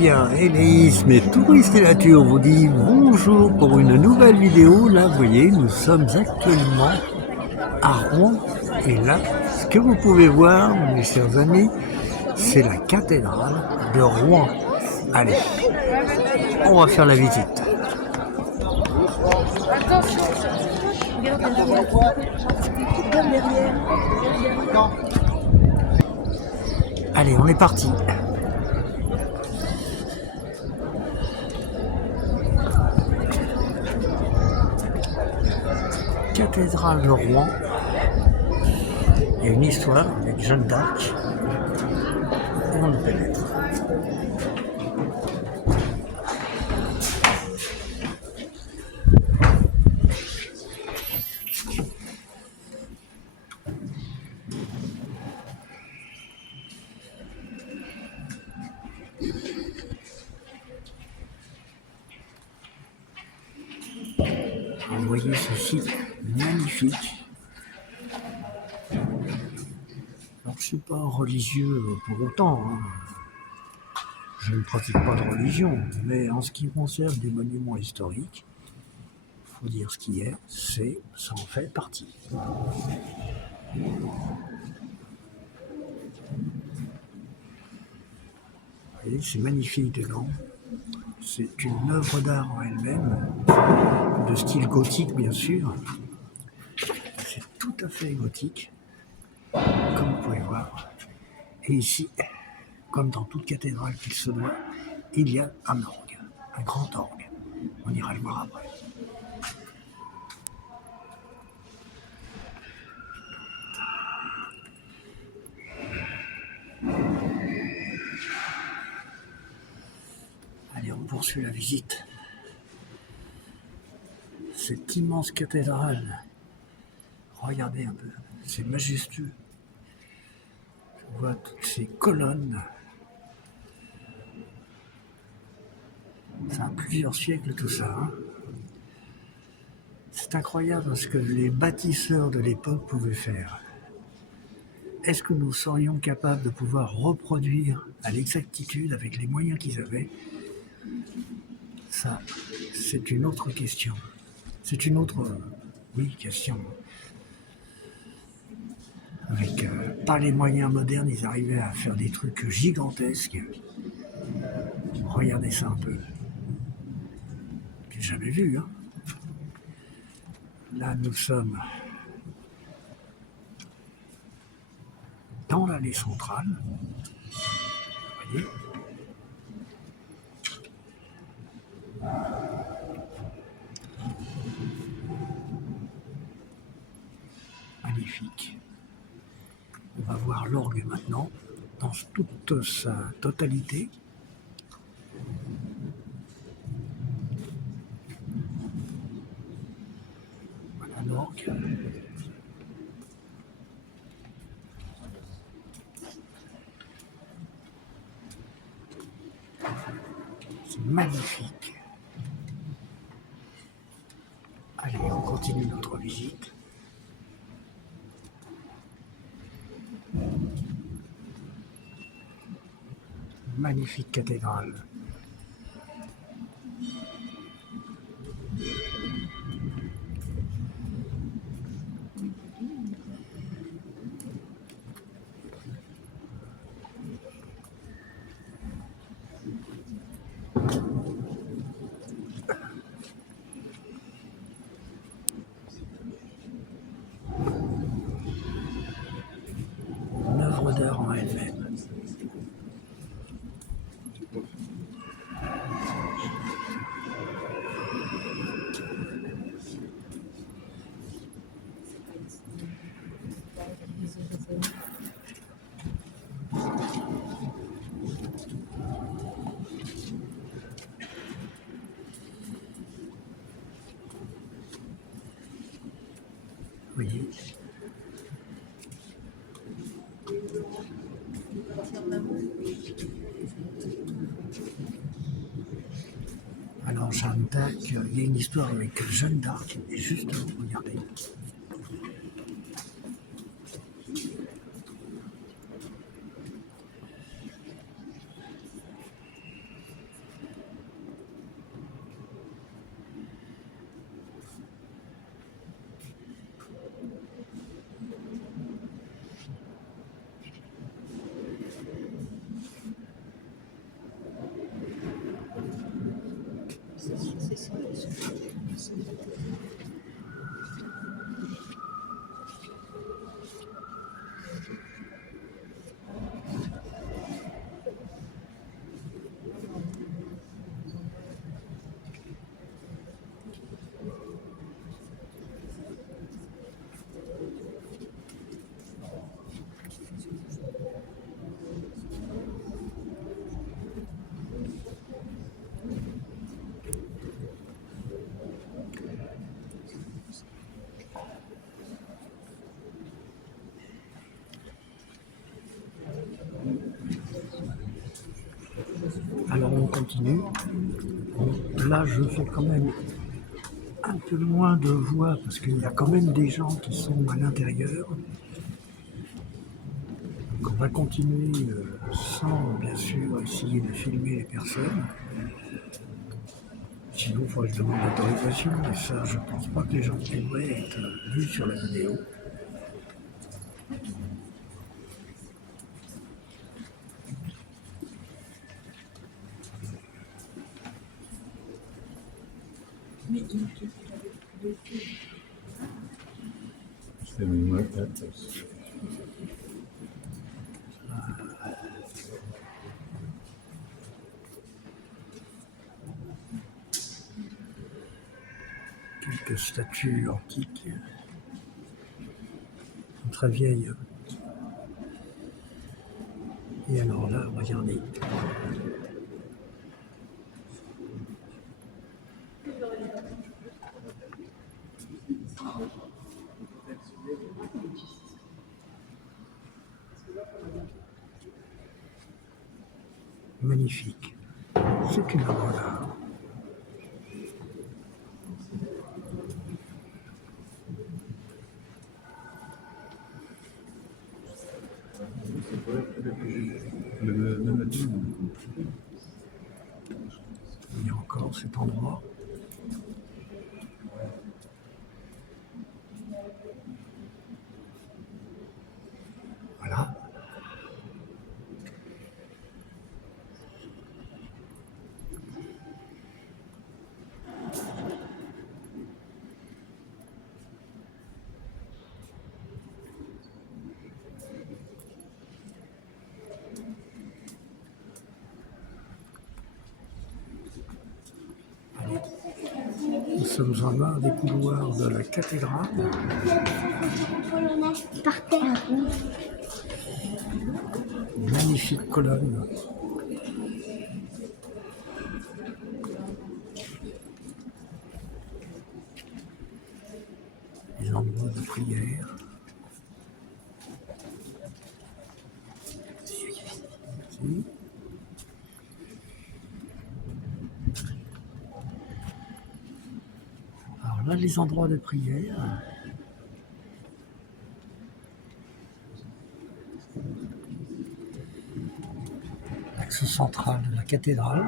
bien, Héléisme et Touristes et Nature vous dit bonjour pour une nouvelle vidéo. Là, vous voyez, nous sommes actuellement à Rouen. Et là, ce que vous pouvez voir, mes chers amis, c'est la cathédrale de Rouen. Allez, on va faire la visite. Attention, regarde derrière. Regarde derrière. Allez, on est parti. Cathédrale de Rouen. Il y a une histoire avec Jeanne d'Arc. Et on le pénètre. Vous voyez ceci, magnifique. Alors, je ne suis pas religieux pour autant, hein. Je ne pratique pas de religion, mais en ce qui concerne des monuments historiques, il faut dire ce qui est, ça en fait partie. Vous voyez, c'est magnifique dedans. C'est une œuvre d'art en elle-même, de style gothique bien sûr. C'est tout à fait gothique, comme vous pouvez voir. Et ici, comme dans toute cathédrale qu'il se doit, il y a un orgue, un grand orgue. On ira le voir après. Allez, on poursuit la visite. Cette immense cathédrale, regardez un peu, c'est majestueux. Je vois toutes ces colonnes. Ça a plusieurs siècles tout ça, hein. C'est incroyable ce que les bâtisseurs de l'époque pouvaient faire. Est-ce que nous serions capables de pouvoir reproduire à l'exactitude avec les moyens qu'ils avaient? Ça, c'est une autre question. C'est une autre, question. Avec pas les moyens modernes, ils arrivaient à faire des trucs gigantesques. Regardez ça un peu. J'ai jamais vu, hein. Là, nous sommes dans l'allée centrale. Vous voyez? Magnifique. On va voir l'orgue maintenant, dans toute sa totalité. Voilà l'orgue. C'est magnifique. Allez, on continue notre visite. Magnifique cathédrale. Une œuvre d'art en elle-même. Vous voyez? Alors Jeanne d'Arc, il y a une histoire avec Jeanne d'Arc, et justement, regardez. Alors on continue. Bon, là je fais quand même un peu moins de voix parce qu'il y a quand même des gens qui sont à l'intérieur. Donc on va continuer sans bien sûr essayer de filmer les personnes. Sinon il faudrait que je demande l'autorisation et ça je pense pas que les gens pourraient être vus sur la vidéo. Quelques statues antiques, très vieilles. Et alors là, regardez. Magnifique. C'est une œuvre d'art. Il y a encore cet endroit. Voilà. Nous sommes en un des couloirs de la cathédrale. Par terre. Magnifique colonne. Les endroits de prière. Ici. Alors là, les endroits de prière. L'axe central de la cathédrale.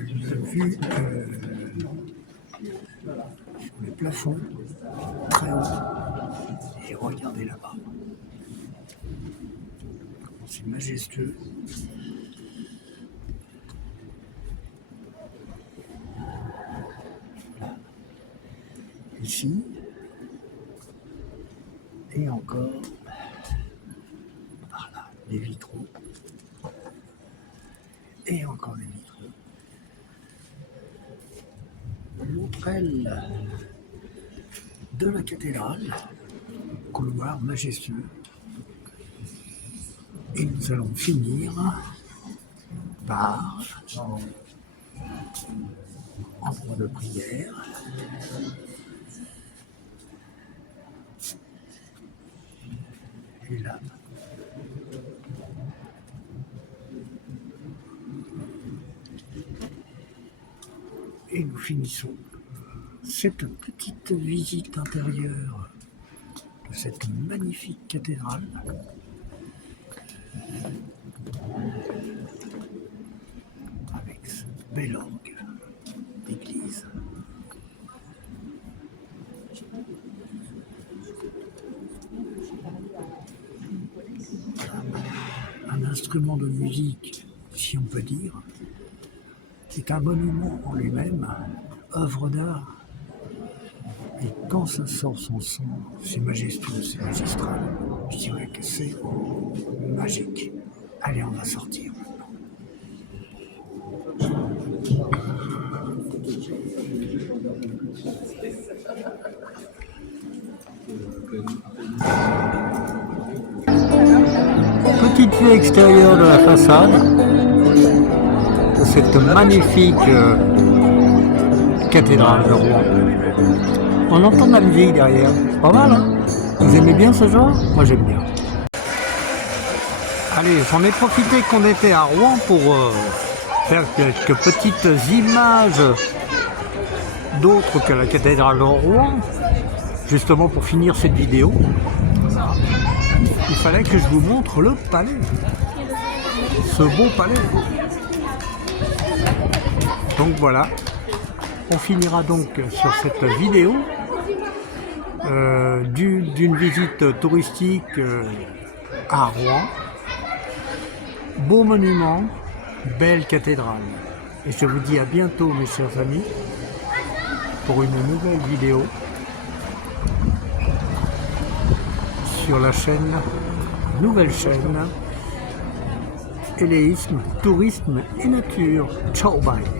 J'ai vu le plafond très haut. Et regardez là-bas. C'est majestueux. Voilà. Ici. Et encore par là, des vitraux. Et encore des vitraux. L'autre aile de la cathédrale, couloir majestueux. Et nous allons finir par endroit de prière. Et là, et nous finissons cette petite visite intérieure de cette magnifique cathédrale. Avec ce bel orgue d'église. instrument de musique, si on peut dire, est un monument en lui-même, œuvre d'art. Et quand ça sort son son, c'est majestueux, c'est magistral. Je dirais que c'est magique. Allez, on va sortir maintenant. Petite vue extérieure de la façade de cette magnifique cathédrale de Rouen. On entend de la musique derrière, c'est pas mal, hein? Vous aimez bien ce genre? Moi j'aime bien. Allez, j'en ai profité qu'on était à Rouen pour faire quelques petites images d'autres que la cathédrale de Rouen, justement pour finir cette vidéo. Il fallait que je vous montre le palais, ce beau palais. Donc voilà, on finira donc sur cette vidéo d'une visite touristique à Rouen. Beau monument, belle cathédrale. Et je vous dis à bientôt mes chers amis pour une nouvelle vidéo sur la chaîne, nouvelle chaîne, Éléisme, Tourisme et Nature. Ciao, bye.